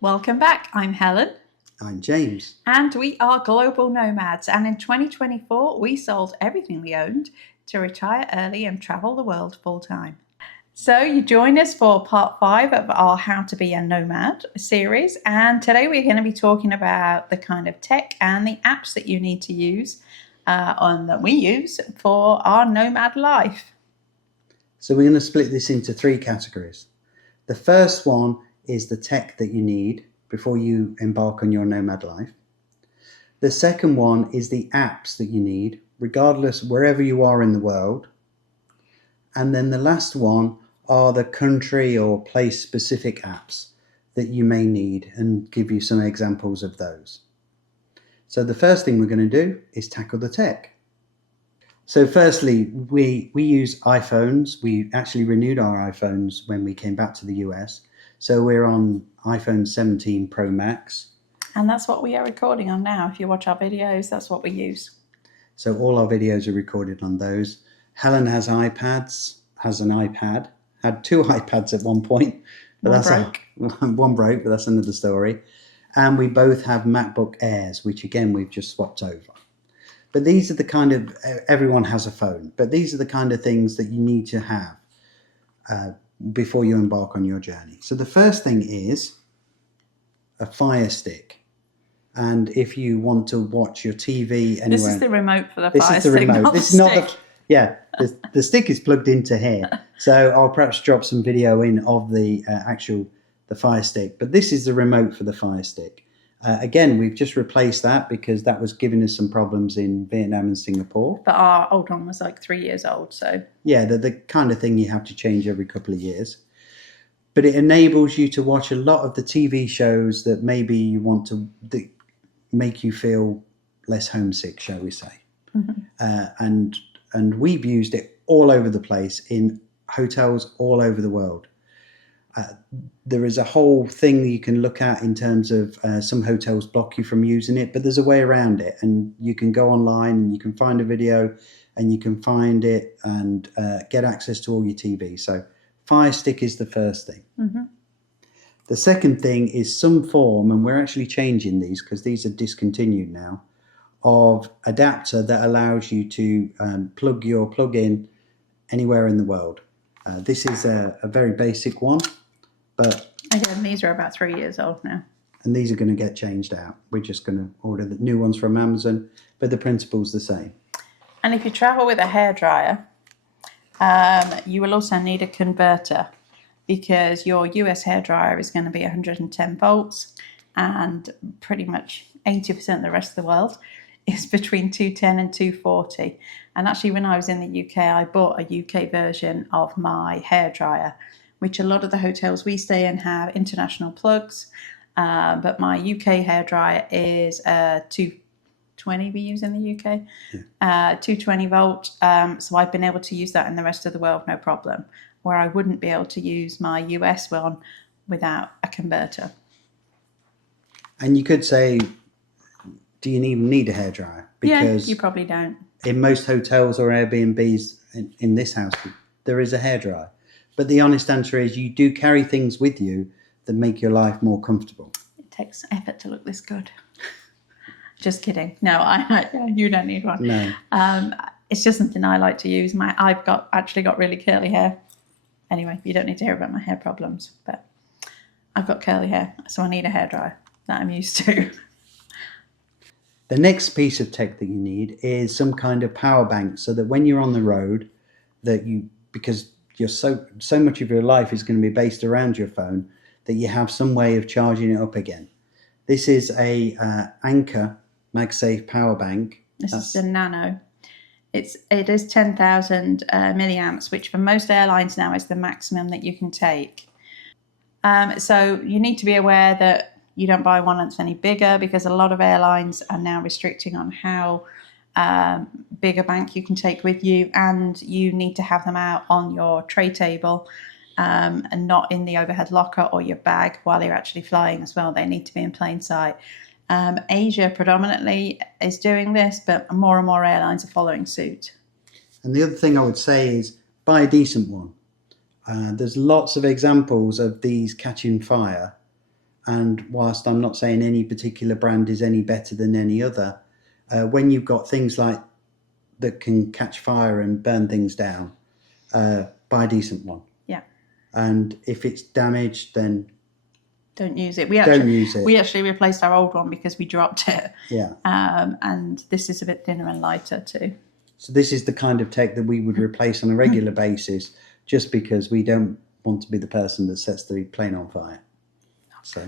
Welcome back. I'm Helen. I'm James. And we are global nomads. And in 2024, we sold everything we owned to retire early and travel the world full time. So you join us for part 5 of our How to Be a Nomad series. And today we're going to be talking about the kind of tech and the apps that you need to use that we use for our nomad life. So we're going to split this into 3 categories. The first one is the tech that you need before you embark on your nomad life. The second one is the apps that you need, regardless wherever you are in the world. And then the last one are the country or place specific apps that you may need, and give you some examples of those. So the first thing we're going to do is tackle the tech. So firstly, we use iPhones. We actually renewed our iPhones when we came back to the US. So we're on iPhone 17 Pro Max. And that's what we are recording on now. If you watch our videos, that's what we use. So all our videos are recorded on those. Helen has iPads, has an iPad, had 2 iPads at one point. But one broke, but that's another story. And we both have MacBook Airs, which again, we've just swapped over. But these are the kind of, everyone has a phone, but these are the kind of things that you need to have before you embark on your journey. So the first thing is a Fire Stick. And if you want to watch your TV anywhere... This is the remote for the Fire Stick. This is the remote. This is not the... Yeah, the stick is plugged into here. So I'll perhaps drop some video in of the the Fire Stick. But this is the remote for the Fire Stick. Again, we've just replaced that because that was giving us some problems in Vietnam and Singapore. But our old one was like 3 years old, so... Yeah, the kind of thing you have to change every couple of years. But it enables you to watch a lot of the TV shows that maybe you want to make you feel less homesick, shall we say. Mm-hmm. And we've used it all over the place in hotels all over the world. There is a whole thing you can look at in terms of some hotels block you from using it, but there's a way around it, and you can go online and you can find a video and you can find it and get access to all your TV. So Fire Stick is the first thing. Mm-hmm. The second thing is some form, and we're actually changing these because these are discontinued now, of adapter that allows you to plug your plug-in anywhere in the world. This is a very basic one. But again, these are about 3 years old now. And these are going to get changed out. We're just going to order the new ones from Amazon, but the principle's the same. And if you travel with a hairdryer, you will also need a converter, because your US hairdryer is going to be 110 volts, and pretty much 80% of the rest of the world is between 210 and 240. And actually, when I was in the UK, I bought a UK version of my hairdryer, which a lot of the hotels we stay in have international plugs. But my UK hairdryer is 220 we use in the UK, 220 volt. So I've been able to use that in the rest of the world, no problem, where I wouldn't be able to use my US one without a converter. And you could say, do you even need a hairdryer? Because you probably don't. In most hotels or Airbnbs in this house, there is a hairdryer. But the honest answer is you do carry things with you that make your life more comfortable. It takes effort to look this good. Just kidding. No, you don't need one. No. It's just something I like to use. I've actually got really curly hair. Anyway, you don't need to hear about my hair problems, but I've got curly hair, so I need a hairdryer that I'm used to. The next piece of tech that you need is some kind of power bank, so that when you're on the road, because so much of your life is going to be based around your phone, that you have some way of charging it up again. This is a Anker Magsafe Powerbank. This is the Nano. It is 10,000 milliamps, which for most airlines now is the maximum that you can take. So you need to be aware that you don't buy one that's any bigger, because a lot of airlines are now restricting on how big a bank you can take with you, and you need to have them out on your tray table and not in the overhead locker or your bag while you're actually flying as well. They need to be in plain sight. Asia predominantly is doing this, but more and more airlines are following suit. And the other thing I would say is buy a decent one. There's lots of examples of these catching fire, and whilst I'm not saying any particular brand is any better than any other, when you've got things like that can catch fire and burn things down, buy a decent one. Yeah. And if it's damaged, then don't use it. don't use it. We actually replaced our old one because we dropped it. Yeah. And this is a bit thinner and lighter too. So this is the kind of tech that we would replace on a regular basis, just because we don't want to be the person that sets the plane on fire. So,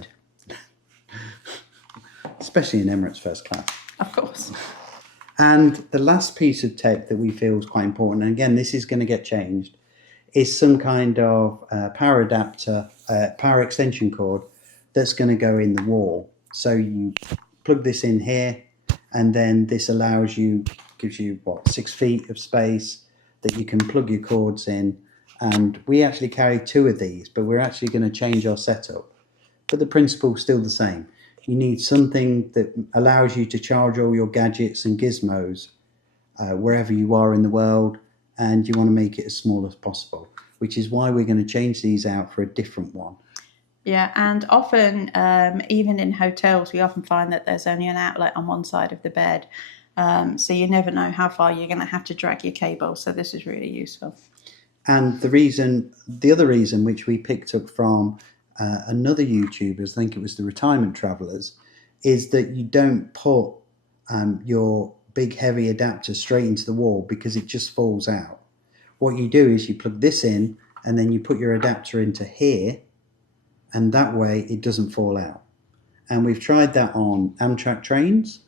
especially in Emirates first class. Of course. And the last piece of tech that we feel is quite important, and again, this is going to get changed, is some kind of power adapter, power extension cord that's going to go in the wall. So you plug this in here, and then this allows you, gives you 6 feet of space that you can plug your cords in. And we actually carry 2 of these, but we're actually going to change our setup. But the principle's still the same. You need something that allows you to charge all your gadgets and gizmos wherever you are in the world, and you want to make it as small as possible, which is why we're going to change these out for a different one. Yeah, and often, even in hotels, we often find that there's only an outlet on one side of the bed. So you never know how far you're going to have to drag your cable. So this is really useful. And the other reason, which we picked up from another YouTuber, I think it was the Retirement Travelers, is that you don't put your big heavy adapter straight into the wall because it just falls out. What you do is you plug this in and then you put your adapter into here, and that way it doesn't fall out. And we've tried that on Amtrak trains,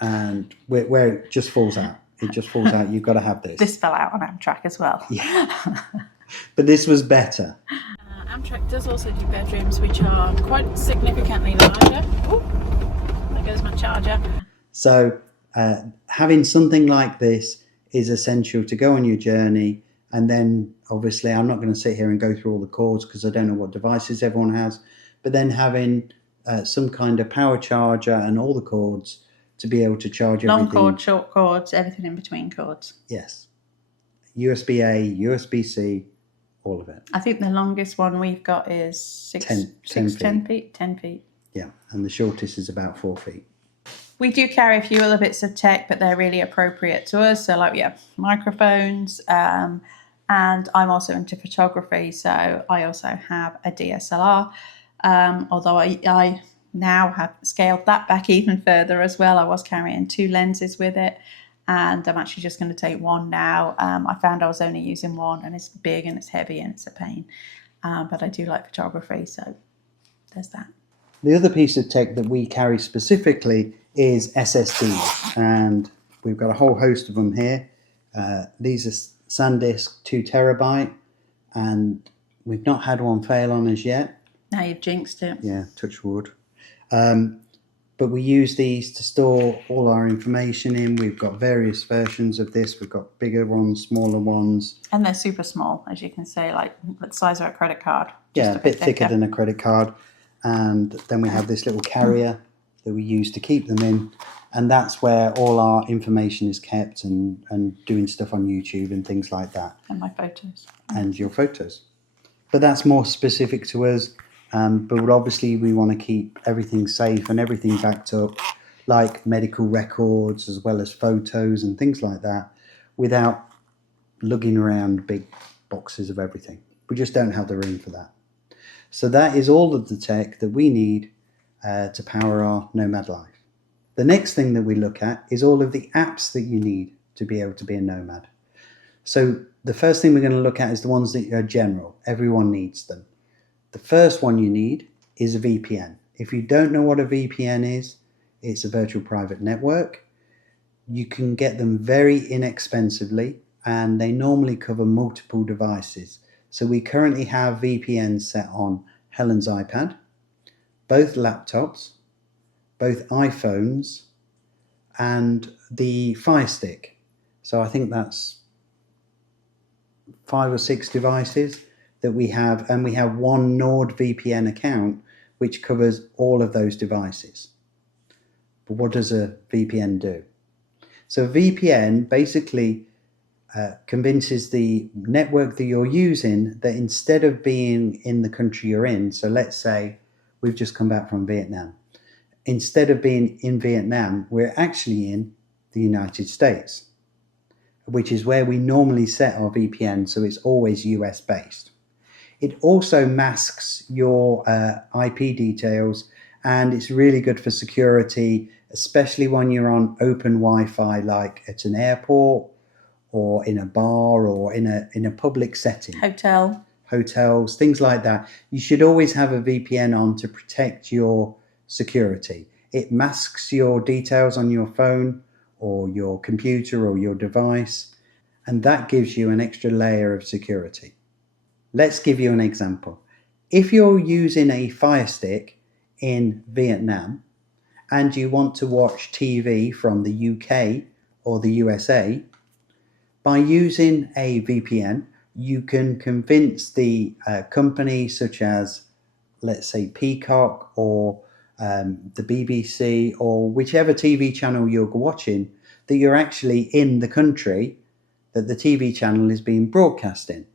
and where it just falls out. It just falls out. You've got to have this. This fell out on Amtrak as well. Yeah. But this was better. Amtrak does also do bedrooms which are quite significantly larger. Ooh, there goes my charger. So having something like this is essential to go on your journey. And then obviously I'm not going to sit here and go through all the cords because I don't know what devices everyone has. But then having some kind of power charger and all the cords to be able to charge everything. Long cord, short cords, everything in between cords. Yes. USB-A, USB-C, all of it. I think the longest one we've got is 10 feet. Yeah, and the shortest is about 4 feet. We do carry a few other bits of tech, but they're really appropriate to us. So like we have microphones, and I'm also into photography. So I also have a DSLR, although I now have scaled that back even further as well. I was carrying 2 lenses with it, and I'm actually just going to take one now. I found I was only using one, and it's big and it's heavy and it's a pain, but I do like photography, so there's that. The other piece of tech that we carry specifically is SSDs, and we've got a whole host of them here. These are Sandisk 2 terabyte, and we've not had one fail on us yet. Now you've jinxed it. Yeah, touch wood. But we use these to store all our information in. We've got various versions of this. We've got bigger ones, smaller ones. And they're super small, as you can see, like the size of a credit card. Yeah, a bit thicker than a credit card. And then we have this little carrier that we use to keep them in. And that's where all our information is kept, and doing stuff on YouTube and things like that. And my photos. And your photos. But that's more specific to us. But obviously we want to keep everything safe and everything backed up, like medical records as well as photos and things like that, without lugging around big boxes of everything. We just don't have the room for that. So that is all of the tech that we need to power our nomad life. The next thing that we look at is all of the apps that you need to be able to be a nomad. So the first thing we're going to look at is the ones that are general. Everyone needs them. The first one you need is a VPN. If you don't know what a VPN is, it's a virtual private network. You can get them very inexpensively, and they normally cover multiple devices. So we currently have VPNs set on Helen's iPad, both laptops, both iPhones, and the Firestick. So I think that's 5 or 6 devices that we have, and we have one NordVPN account which covers all of those devices. But what does a VPN do? So a VPN basically convinces the network that you're using that instead of being in the country you're in, so let's say We've just come back from Vietnam. Instead of being in Vietnam, we're actually in the United States, which is where we normally set our VPN, so it's always US based. It also masks your IP details, and it's really good for security, especially when you're on open Wi-Fi, like at an airport or in a bar or in a public setting. Hotels, things like that. You should always have a VPN on to protect your security. It masks your details on your phone or your computer or your device, and that gives you an extra layer of security. Let's give you an example. If you're using a Firestick in Vietnam and you want to watch TV from the UK or the USA, by using a VPN, you can convince the company such as, let's say, Peacock or the BBC or whichever TV channel you're watching, that you're actually in the country that the TV channel is being broadcast in.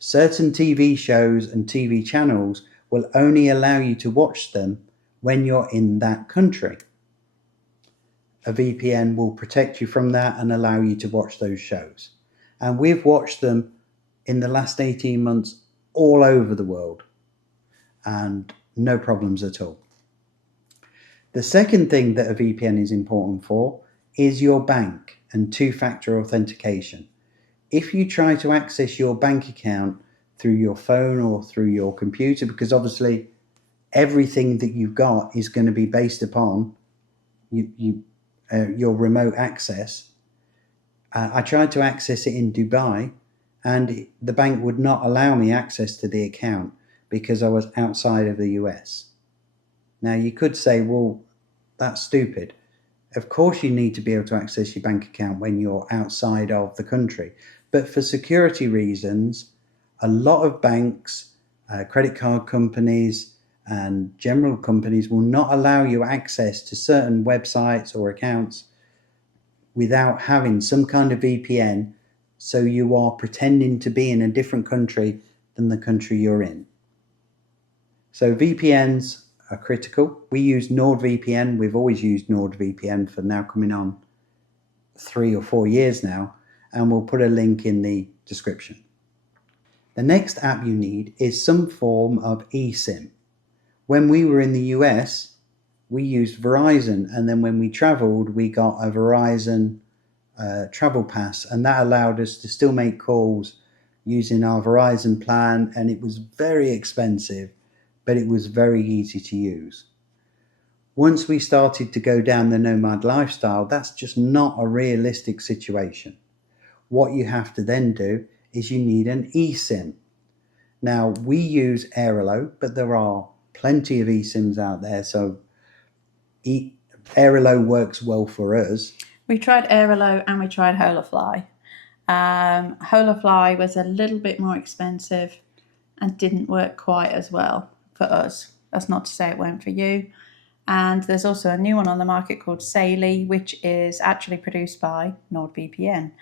Certain TV shows and TV channels will only allow you to watch them when you're in that country. A VPN will protect you from that and allow you to watch those shows. And we've watched them in the last 18 months all over the world, and no problems at all. The second thing that a VPN is important for is your bank and two-factor authentication. If you try to access your bank account through your phone or through your computer, because obviously everything that you've got is going to be based upon your remote access. I tried to access it in Dubai, and the bank would not allow me access to the account because I was outside of the US. Now you could say, well, that's stupid. Of course you need to be able to access your bank account when you're outside of the country. But for security reasons, a lot of banks, credit card companies, and general companies will not allow you access to certain websites or accounts without having some kind of VPN, so you are pretending to be in a different country than the country you're in. So VPNs are critical. We use NordVPN. We've always used NordVPN for now coming on 3 or 4 years now, and we'll put a link in the description. The next app you need is some form of eSIM. When we were in the US, we used Verizon, and then when we traveled, we got a Verizon travel pass, and that allowed us to still make calls using our Verizon plan, and it was very expensive, but it was very easy to use. Once we started to go down the nomad lifestyle, that's just not a realistic situation. What you have to then do is you need an eSIM. Now, we use Airalo, but there are plenty of eSIMs out there, so Airalo works well for us. We tried Airalo and we tried Holafly. Holafly was a little bit more expensive and didn't work quite as well for us. That's not to say it won't for you. And there's also a new one on the market called Saily, which is actually produced by NordVPN.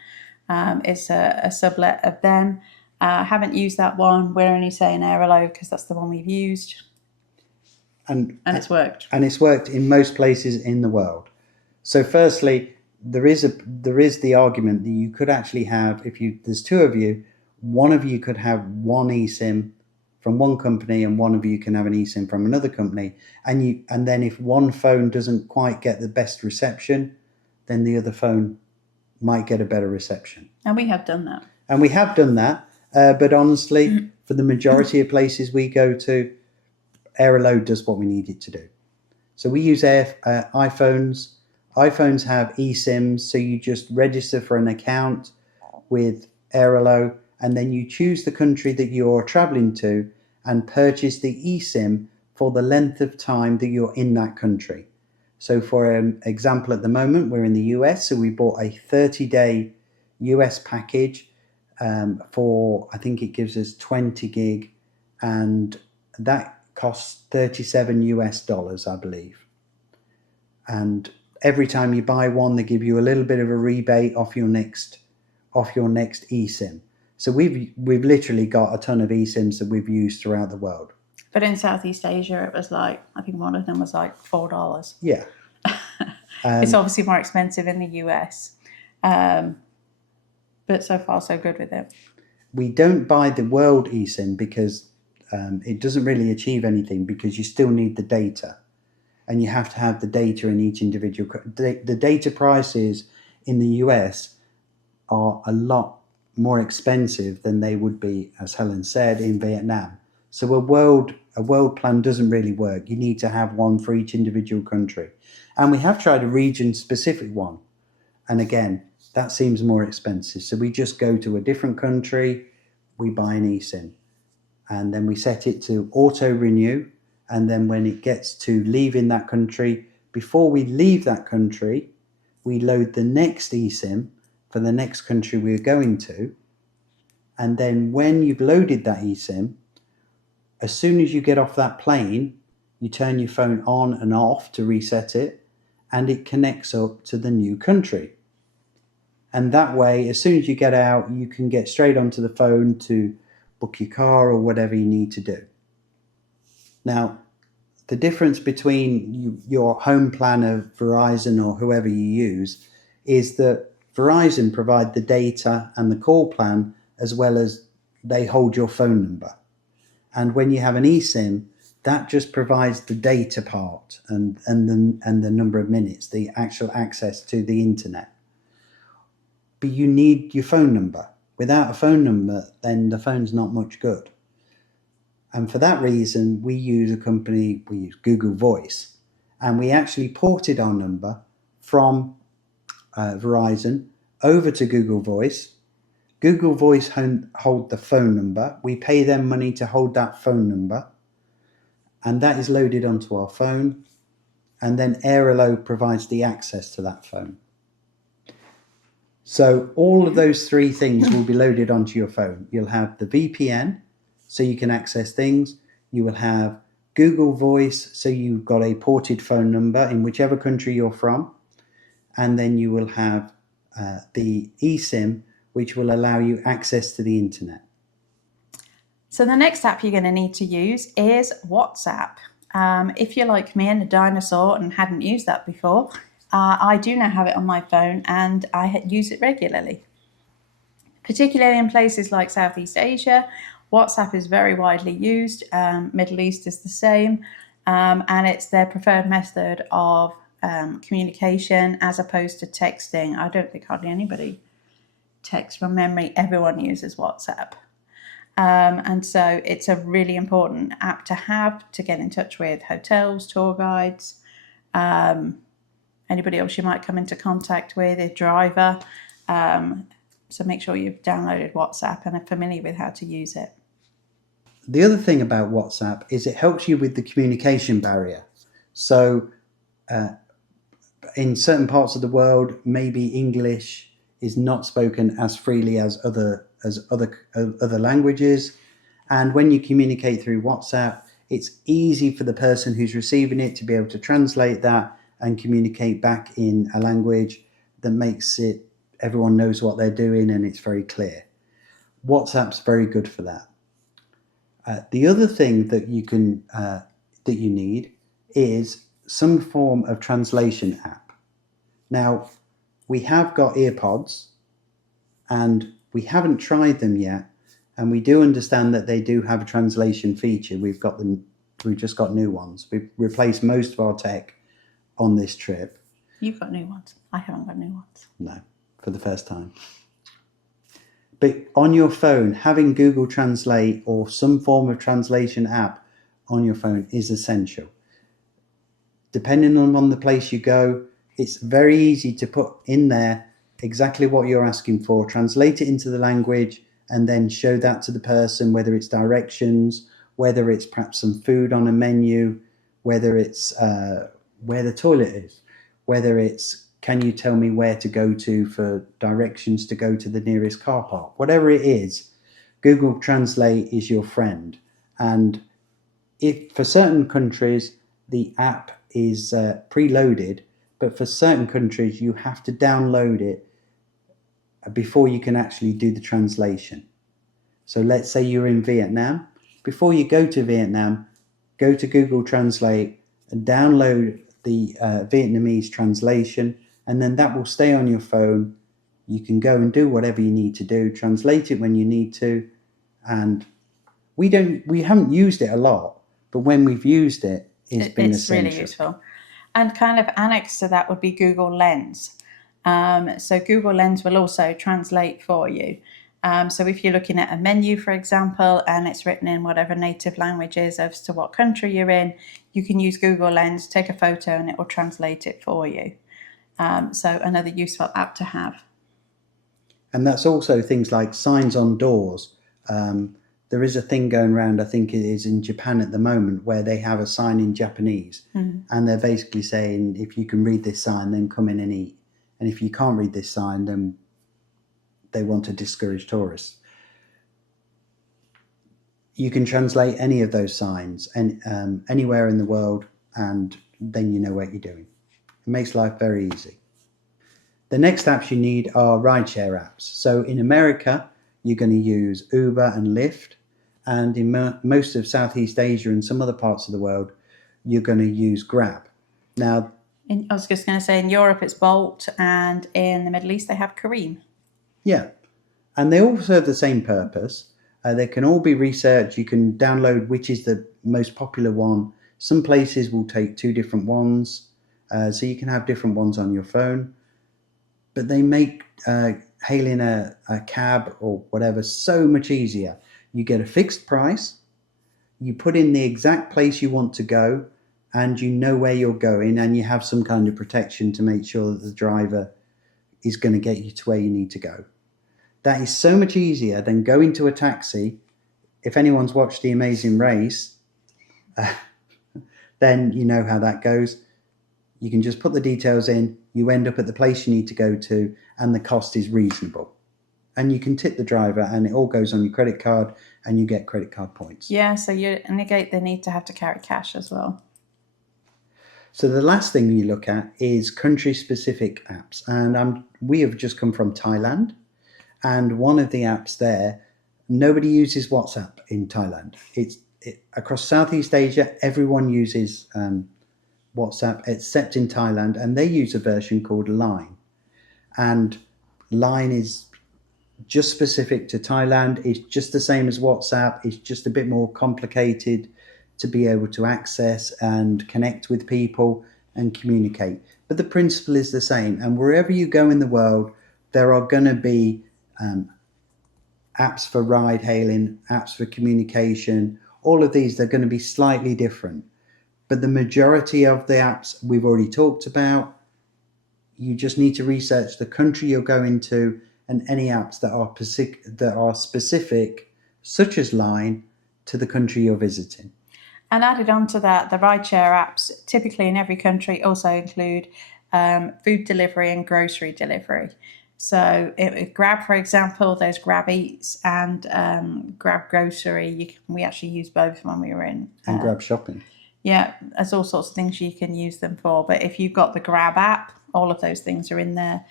It's a sublet of them. I haven't used that one. We're only saying Airalo because that's the one we've used. And it's worked. And it's worked in most places in the world. So firstly, there is the argument that you could actually have, there's two of you, one of you could have one eSIM from one company and one of you can have an eSIM from another company. And then if one phone doesn't quite get the best reception, then the other phone might get a better reception. And we have done that. But honestly, for the majority of places we go to, Airalo does what we need it to do. So we use iPhones. iPhones have eSIMs, so you just register for an account with Airalo, and then you choose the country that you're traveling to and purchase the eSIM for the length of time that you're in that country. So for an example, at the moment, we're in the US, so we bought a 30-day US package for, I think it gives us 20 gig, and that costs $37 I believe. And every time you buy one, they give you a little bit of a rebate off your next eSIM. So we've literally got a ton of eSIMs that we've used throughout the world. But in Southeast Asia, it was like, I think one of them was like $4. Yeah. It's obviously more expensive in the US. But so far, so good with it. We don't buy the world eSIM because it doesn't really achieve anything, because you still need the data. And you have to have the data in each individual. The data prices in the US are a lot more expensive than they would be, as Helen said, in Vietnam. So a world plan doesn't really work. You need to have one for each individual country. And we have tried a region-specific one. And again, that seems more expensive. So we just go to a different country, we buy an eSIM. And then we set it to auto-renew. And then when it gets to leaving that country, before we leave that country, we load the next eSIM for the next country we're going to. And then when you've loaded that eSIM, as soon as you get off that plane, you turn your phone on and off to reset it, and it connects up to the new country. And that way, as soon as you get out, you can get straight onto the phone to book your car or whatever you need to do. Now, the difference between your home plan of Verizon or whoever you use is that Verizon provide the data and the call plan, as well as they hold your phone number. And when you have an eSIM, that just provides the data part and the number of minutes, the actual access to the internet. But you need your phone number. Without a phone number, then the phone's not much good. And for that reason, we use Google Voice. And we actually ported our number from Verizon over to Google Voice. Google Voice hold the phone number. We pay them money to hold that phone number. And that is loaded onto our phone. And then Airalo provides the access to that phone. So all of those three things will be loaded onto your phone. You'll have the VPN, so you can access things. You will have Google Voice, so you've got a ported phone number in whichever country you're from. And then you will have the eSIM, which will allow you access to the internet. So the next app you're going to need to use is WhatsApp. If you're like me and a dinosaur and hadn't used that before, I do now have it on my phone, and I use it regularly. Particularly in places like Southeast Asia, WhatsApp is very widely used. Middle East is the same, and it's their preferred method of communication as opposed to texting. I don't think hardly anybody texts from memory. Everyone uses WhatsApp. And so it's a really important app to have to get in touch with hotels, tour guides, anybody else you might come into contact with, a driver. So make sure you've downloaded WhatsApp and are familiar with how to use it. The other thing about WhatsApp is it helps you with the communication barrier. So in certain parts of the world, maybe English is not spoken as freely as other languages. And when you communicate through WhatsApp, it's easy for the person who's receiving it to be able to translate that and communicate back in a language that makes it, everyone knows what they're doing and it's very clear. WhatsApp's very good for that. The other thing that you need is some form of translation app. Now, we have got EarPods and we haven't tried them yet, and we do understand that they do have a translation feature. We've just got new ones. We've replaced most of our tech on this trip. You've got new ones. I haven't got new ones. No, for the first time. But on your phone, having Google Translate or some form of translation app on your phone is essential. Depending on the place you go, it's very easy to put in there exactly what you're asking for, translate it into the language, and then show that to the person, whether it's directions, whether it's perhaps some food on a menu, whether it's where the toilet is, whether it's can you tell me where to go to for directions to go to the nearest car park. Whatever it is, Google Translate is your friend. And if for certain countries, the app is preloaded, but for certain countries, you have to download it before you can actually do the translation. So let's say you're in Vietnam. Before you go to Vietnam, go to Google Translate and download the Vietnamese translation, and then that will stay on your phone. You can go and do whatever you need to do, translate it when you need to, and we haven't used it a lot, but when we've used it, it's been essential. Really useful. And kind of annexed to that would be Google Lens. So Google Lens will also translate for you. So if you're looking at a menu, for example, and it's written in whatever native language is as to what country you're in, you can use Google Lens, take a photo, and it will translate it for you. So another useful app to have. And that's also things like signs on doors. There is a thing going around, I think it is in Japan at the moment, where they have a sign in Japanese. And they're basically saying, if you can read this sign, then come in and eat. And if you can't read this sign, then they want to discourage tourists. You can translate any of those signs and anywhere in the world, and then you know what you're doing. It makes life very easy. The next apps you need are rideshare apps. So in America, you're going to use Uber and Lyft. And in most of Southeast Asia and some other parts of the world, you're going to use Grab. Now, I was just going to say, in Europe it's Bolt, and in the Middle East they have Careem. Yeah, and they all serve the same purpose. They can all be researched. You can download which is the most popular one. Some places will take two different ones, so you can have different ones on your phone. But they make hailing a cab or whatever so much easier. You get a fixed price, you put in the exact place you want to go, and you know where you're going, and you have some kind of protection to make sure that the driver is going to get you to where you need to go. That is so much easier than going to a taxi. If anyone's watched The Amazing Race, then you know how that goes. You can just put the details in, you end up at the place you need to go to, and the cost is reasonable. And you can tip the driver, and it all goes on your credit card, and you get credit card points. Yeah, so you negate the need to have to carry cash as well. So the last thing you look at is country-specific apps. And we have just come from Thailand. And one of the apps there, nobody uses WhatsApp in Thailand. Across Southeast Asia, everyone uses WhatsApp except in Thailand. And they use a version called Line. And Line is just specific to Thailand. It's just the same as WhatsApp. It's just a bit more complicated to be able to access and connect with people and communicate. But the principle is the same. And wherever you go in the world, there are going to be apps for ride hailing, apps for communication. All of these, they're going to be slightly different. But the majority of the apps we've already talked about, you just need to research the country you're going to and any apps that are specific, such as Line, to the country you're visiting. And added on to that, the rideshare apps, typically in every country, also include food delivery and grocery delivery. So Grab, for example, there's Grab Eats and Grab Grocery. We actually used both when we were in. And Grab Shopping. Yeah, there's all sorts of things you can use them for. But if you've got the Grab app, all of those things are in there.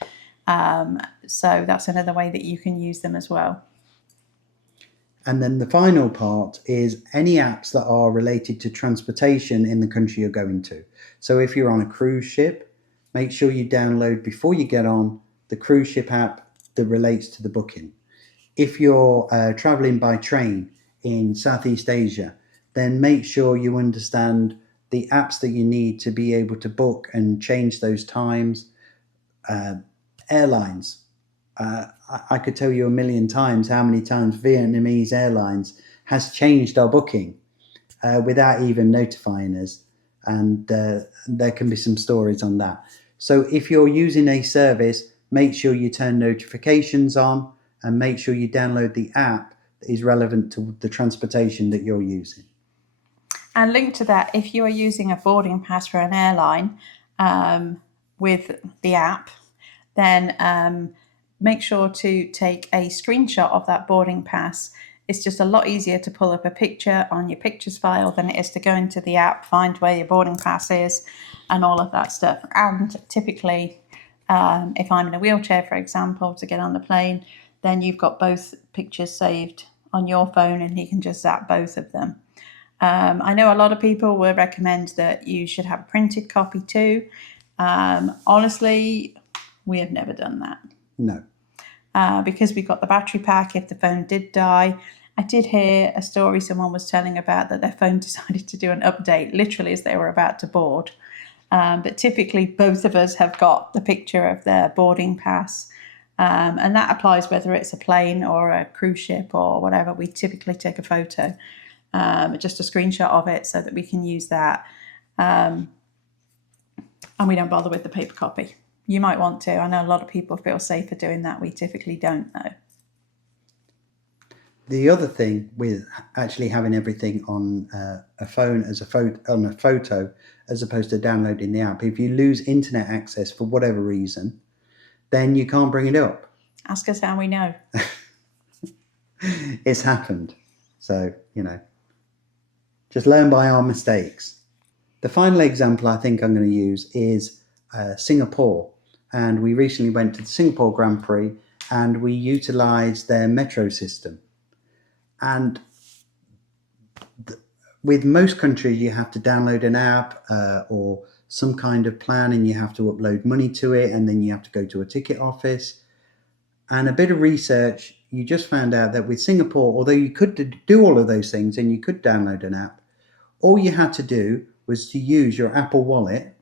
So that's another way that you can use them as well. And then the final part is any apps that are related to transportation in the country you're going to. So if you're on a cruise ship, make sure you download before you get on the cruise ship app that relates to the booking. If you're traveling by train in Southeast Asia, then make sure you understand the apps that you need to be able to book and change those times. Airlines. I could tell you a million times how many times Vietnamese Airlines has changed our booking without even notifying us. And there can be some stories on that. So if you're using a service, make sure you turn notifications on and make sure you download the app that is relevant to the transportation that you're using. And linked to that, if you are using a boarding pass for an airline with the app, then make sure to take a screenshot of that boarding pass. It's just a lot easier to pull up a picture on your pictures file than it is to go into the app, find where your boarding pass is and all of that stuff. And typically, if I'm in a wheelchair, for example, to get on the plane, then you've got both pictures saved on your phone and you can just zap both of them. I know a lot of people will recommend that you should have a printed copy too. Honestly, we have never done that. No. Because we got the battery pack if the phone did die. I did hear a story someone was telling about that their phone decided to do an update literally as they were about to board. But typically both of us have got the picture of their boarding pass. And that applies whether it's a plane or a cruise ship or whatever. We typically take a photo, just a screenshot of it so that we can use that. And we don't bother with the paper copy. You might want to. I know a lot of people feel safer doing that. We typically don't, though. The other thing with actually having everything on a phone as a photo, as opposed to downloading the app, if you lose internet access for whatever reason, then you can't bring it up. Ask us how we know. It's happened. So, just learn by our mistakes. The final example I think I'm going to use is Singapore. And we recently went to the Singapore Grand Prix and we utilized their metro system. And with most countries, you have to download an app or some kind of plan, and you have to upload money to it, and then you have to go to a ticket office. And a bit of research, you just found out that with Singapore, although you could do all of those things and you could download an app, all you had to do was to use your Apple Wallet.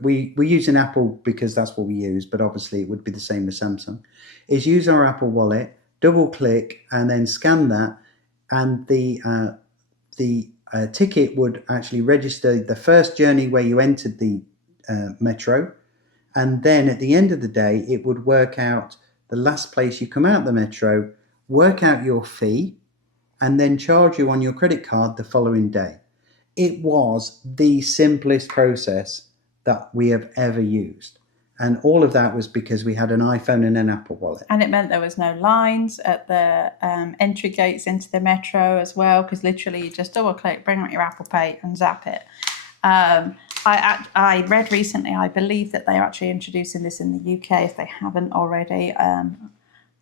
We use an Apple because that's what we use, but obviously it would be the same with Samsung. Is use our Apple Wallet, double click, and then scan that, and the ticket would actually register the first journey where you entered the metro, and then at the end of the day, it would work out the last place you come out the metro, work out your fee, and then charge you on your credit card the following day. It was the simplest process that we have ever used. And all of that was because we had an iPhone and an Apple Wallet. And it meant there was no lines at the entry gates into the metro as well, because literally you just double click, bring up your Apple Pay and zap it. I read recently, I believe that they're actually introducing this in the UK if they haven't already. I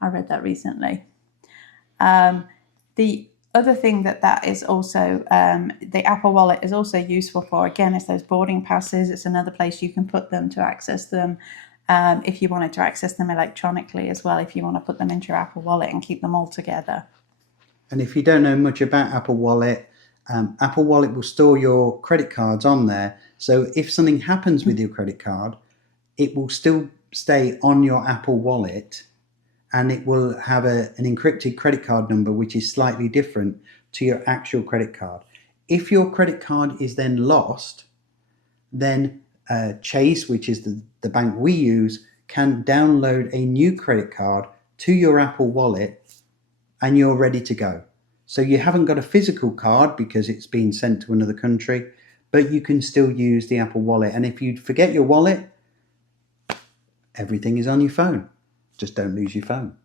read that recently. The other thing that is also, the Apple Wallet is also useful for, again, is those boarding passes. It's another place you can put them to access them. If you wanted to access them electronically as well, if you want to put them into your Apple Wallet and keep them all together. And if you don't know much about Apple Wallet will store your credit cards on there. So if something happens with your credit card, it will still stay on your Apple Wallet, and it will have an encrypted credit card number, which is slightly different to your actual credit card. If your credit card is then lost, then Chase, which is the bank we use, can download a new credit card to your Apple Wallet, and you're ready to go. So you haven't got a physical card because it's been sent to another country, but you can still use the Apple Wallet. And if you forget your wallet, everything is on your phone. Just don't lose your phone.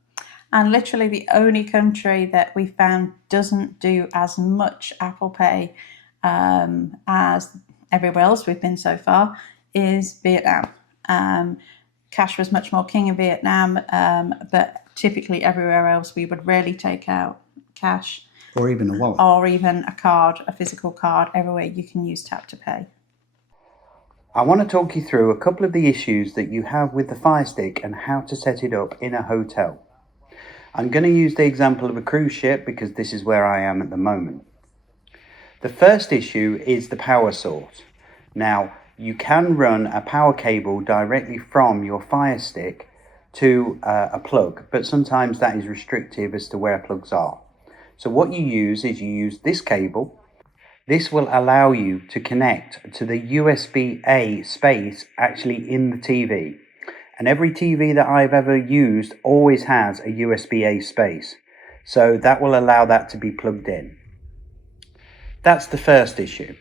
And literally the only country that we found doesn't do as much Apple Pay as everywhere else we've been so far is Vietnam. Cash was much more king in Vietnam, but typically everywhere else we would rarely take out cash. Or even a wallet. Or even a card, a physical card. Everywhere you can use tap to pay. I want to talk you through a couple of the issues that you have with the Firestick and how to set it up in a hotel. I'm going to use the example of a cruise ship because this is where I am at the moment. The first issue is the power source. Now, you can run a power cable directly from your Firestick to a plug, but sometimes that is restrictive as to where plugs are. So what you use is you use this cable. This will allow you to connect to the USB-A space actually in the TV. And every TV that I've ever used always has a USB-A space. So that will allow that to be plugged in. That's the first issue.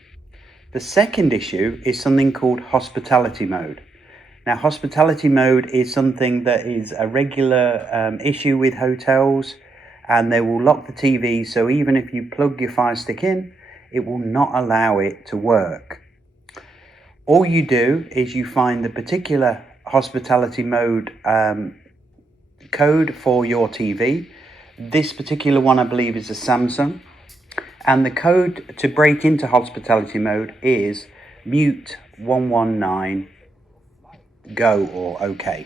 The second issue is something called hospitality mode. Now, hospitality mode is something that is a regular issue with hotels, and they will lock the TV. So even if you plug your Firestick in, it will not allow it to work. All you do is you find the particular hospitality mode code for your TV. This particular one, I believe, is a Samsung. And the code to break into hospitality mode is mute 119 go or OK.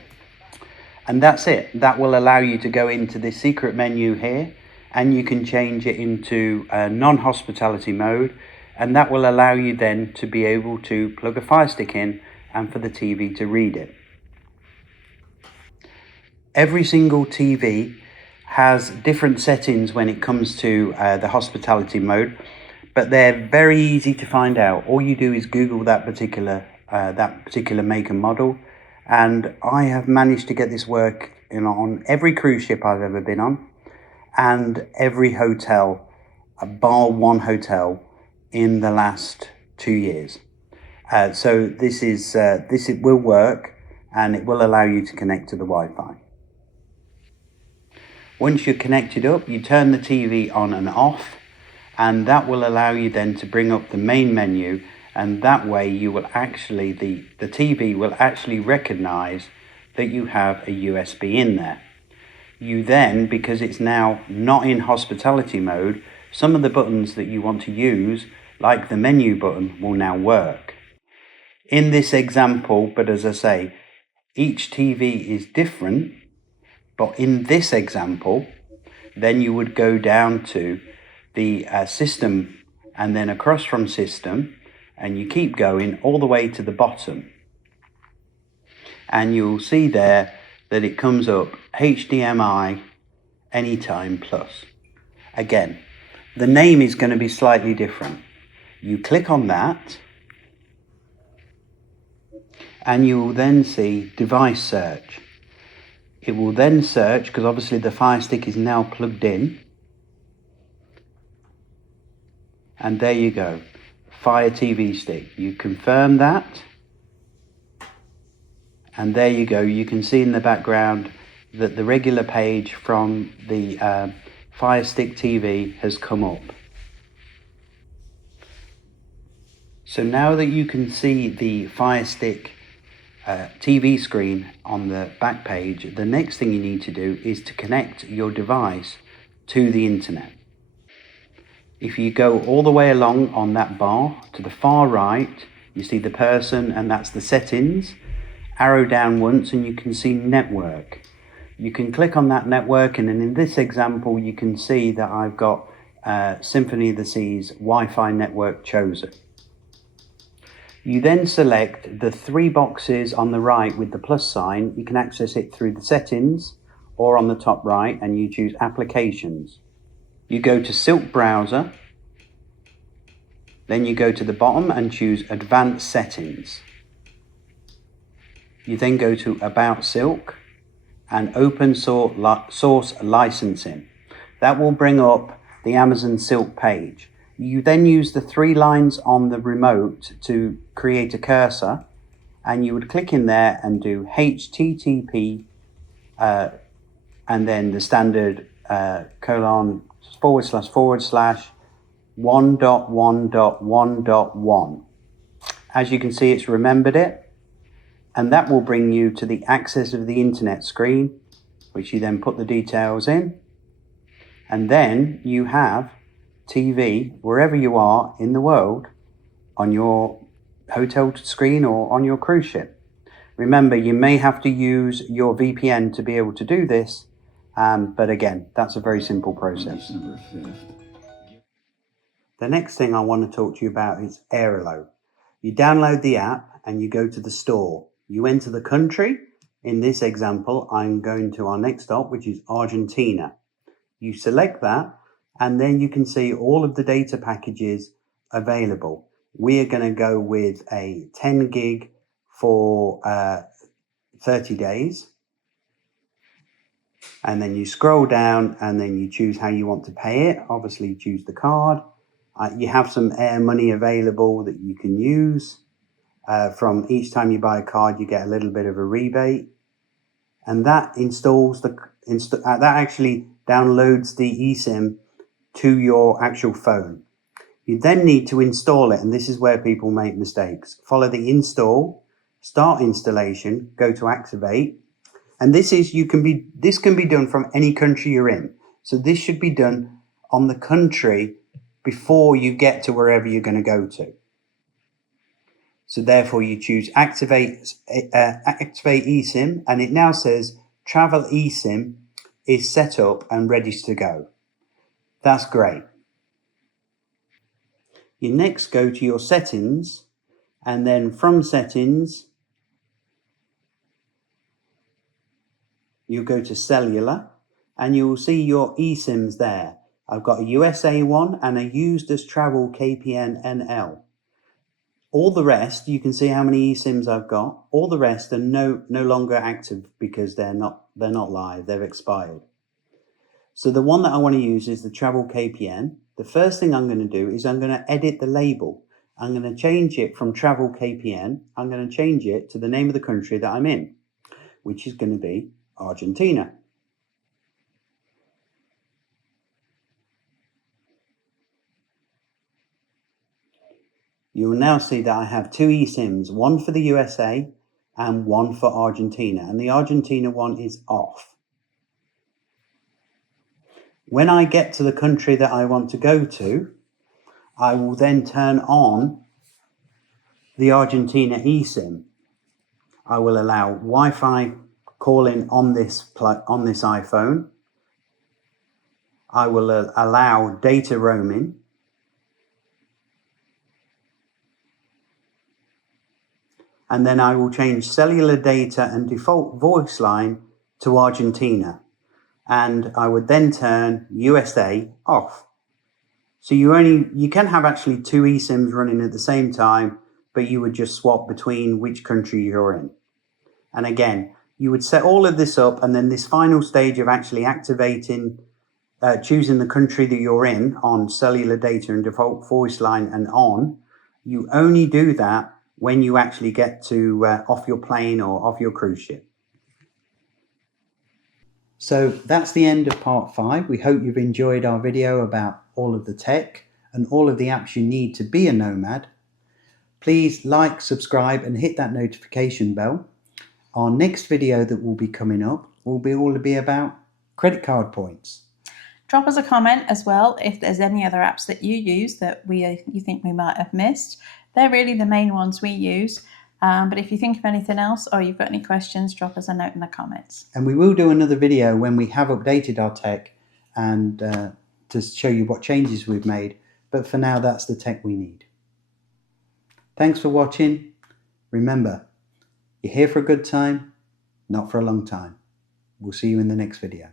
And that's it. That will allow you to go into this secret menu here, and you can change it into non-hospitality mode, and that will allow you then to be able to plug a Fire Stick in and for the TV to read it. Every single TV has different settings when it comes to the hospitality mode, but they're very easy to find out. All you do is Google that particular make and model, and I have managed to get this work on every cruise ship I've ever been on, and every hotel, bar one hotel, in the last 2 years. So this will work, and it will allow you to connect to the Wi-Fi. Once you're connected up, you turn the TV on and off, and that will allow you then to bring up the main menu, and that way you will actually, the TV will actually recognize that you have a USB in there. You then, because it's now not in hospitality mode, some of the buttons that you want to use, like the menu button, will now work. In this example, but as I say, each TV is different, but in this example, then you would go down to the system, and then across from system, and you keep going all the way to the bottom, and you'll see there that it comes up HDMI Anytime Plus. Again, the name is going to be slightly different. You click on that, and you will then see device search. It will then search, because obviously the Fire Stick is now plugged in, and there you go, Fire TV Stick. You confirm that, and there you go. You can see in the background that the regular page from the Fire Stick TV has come up. So now that you can see the Fire Stick TV screen on the back page, the next thing you need to do is to connect your device to the internet. If you go all the way along on that bar to the far right, you see the person, and that's the settings. Arrow down once and you can see network. You can click on that network, and then in this example you can see that I've got Symphony of the Seas Wi-Fi network chosen. You then select the 3 boxes on the right with the plus sign. You can access it through the settings or on the top right, and you choose applications. You go to Silk browser, then you go to the bottom and choose advanced settings. You then go to About Silk and open source licensing. That will bring up the Amazon Silk page. You then use the 3 lines on the remote to create a cursor, and you would click in there and do HTTP and then the standard ://1.1.1.1. As you can see, it's remembered it, and that will bring you to the access of the internet screen, which you then put the details in, and then you have TV wherever you are in the world on your hotel screen or on your cruise ship. Remember, you may have to use your VPN to be able to do this, but again, that's a very simple process. The next thing I want to talk to you about is Airalo. You download the app and you go to the store. You enter the country. In this example, I'm going to our next stop, which is Argentina. You select that, and then you can see all of the data packages available. We are going to go with a 10 gig for 30 days. And then you scroll down and then you choose how you want to pay it. Obviously, you choose the card. You have some air money available that you can use. From each time you buy a card, you get a little bit of a rebate. And that installs that actually downloads the eSIM to your actual phone. You then need to install it, and this is where people make mistakes. Follow the install, start installation, go to activate, and this can be done from any country you're in. So this should be done on the country before you get to wherever you're going to go to. So therefore you choose activate eSIM, and it now says travel eSIM is set up and ready to go. That's great. You next go to your settings, and then from settings you go to cellular, and you will see your eSIMs there. I've got a USA one and a used as travel KPN NL. All the rest, you can see how many eSIMs I've got. All the rest are no longer active because they're not live, they've expired. So the one that I want to use is the travel KPN. The first thing I'm going to do is I'm going to edit the label. I'm going to change it from travel KPN. I'm going to change it to the name of the country that I'm in, which is going to be Argentina. You will now see that I have two eSIMs, one for the USA and one for Argentina, and the Argentina one is off. When I get to the country that I want to go to, I will then turn on the Argentina eSIM. I will allow Wi-Fi calling on this iPhone. I will allow data roaming. And then I will change cellular data and default voice line to Argentina. And I would then turn USA off. So you can have actually two eSIMs running at the same time, but you would just swap between which country you're in. And again, you would set all of this up, and then this final stage of actually activating, choosing the country that you're in on cellular data and default voice line and on, you only do that when you actually get to off your plane or off your cruise ship. So that's the end of part 5. We hope you've enjoyed our video about all of the tech and all of the apps you need to be a nomad. Please like, subscribe and hit that notification bell. Our next video that will be coming up will be about credit card points. Drop us a comment as well if there's any other apps that you use that you think we might have missed. They're really the main ones we use. But if you think of anything else or you've got any questions, drop us a note in the comments. And we will do another video when we have updated our tech and to show you what changes we've made. But for now, that's the tech we need. Thanks for watching. Remember, you're here for a good time, not for a long time. We'll see you in the next video.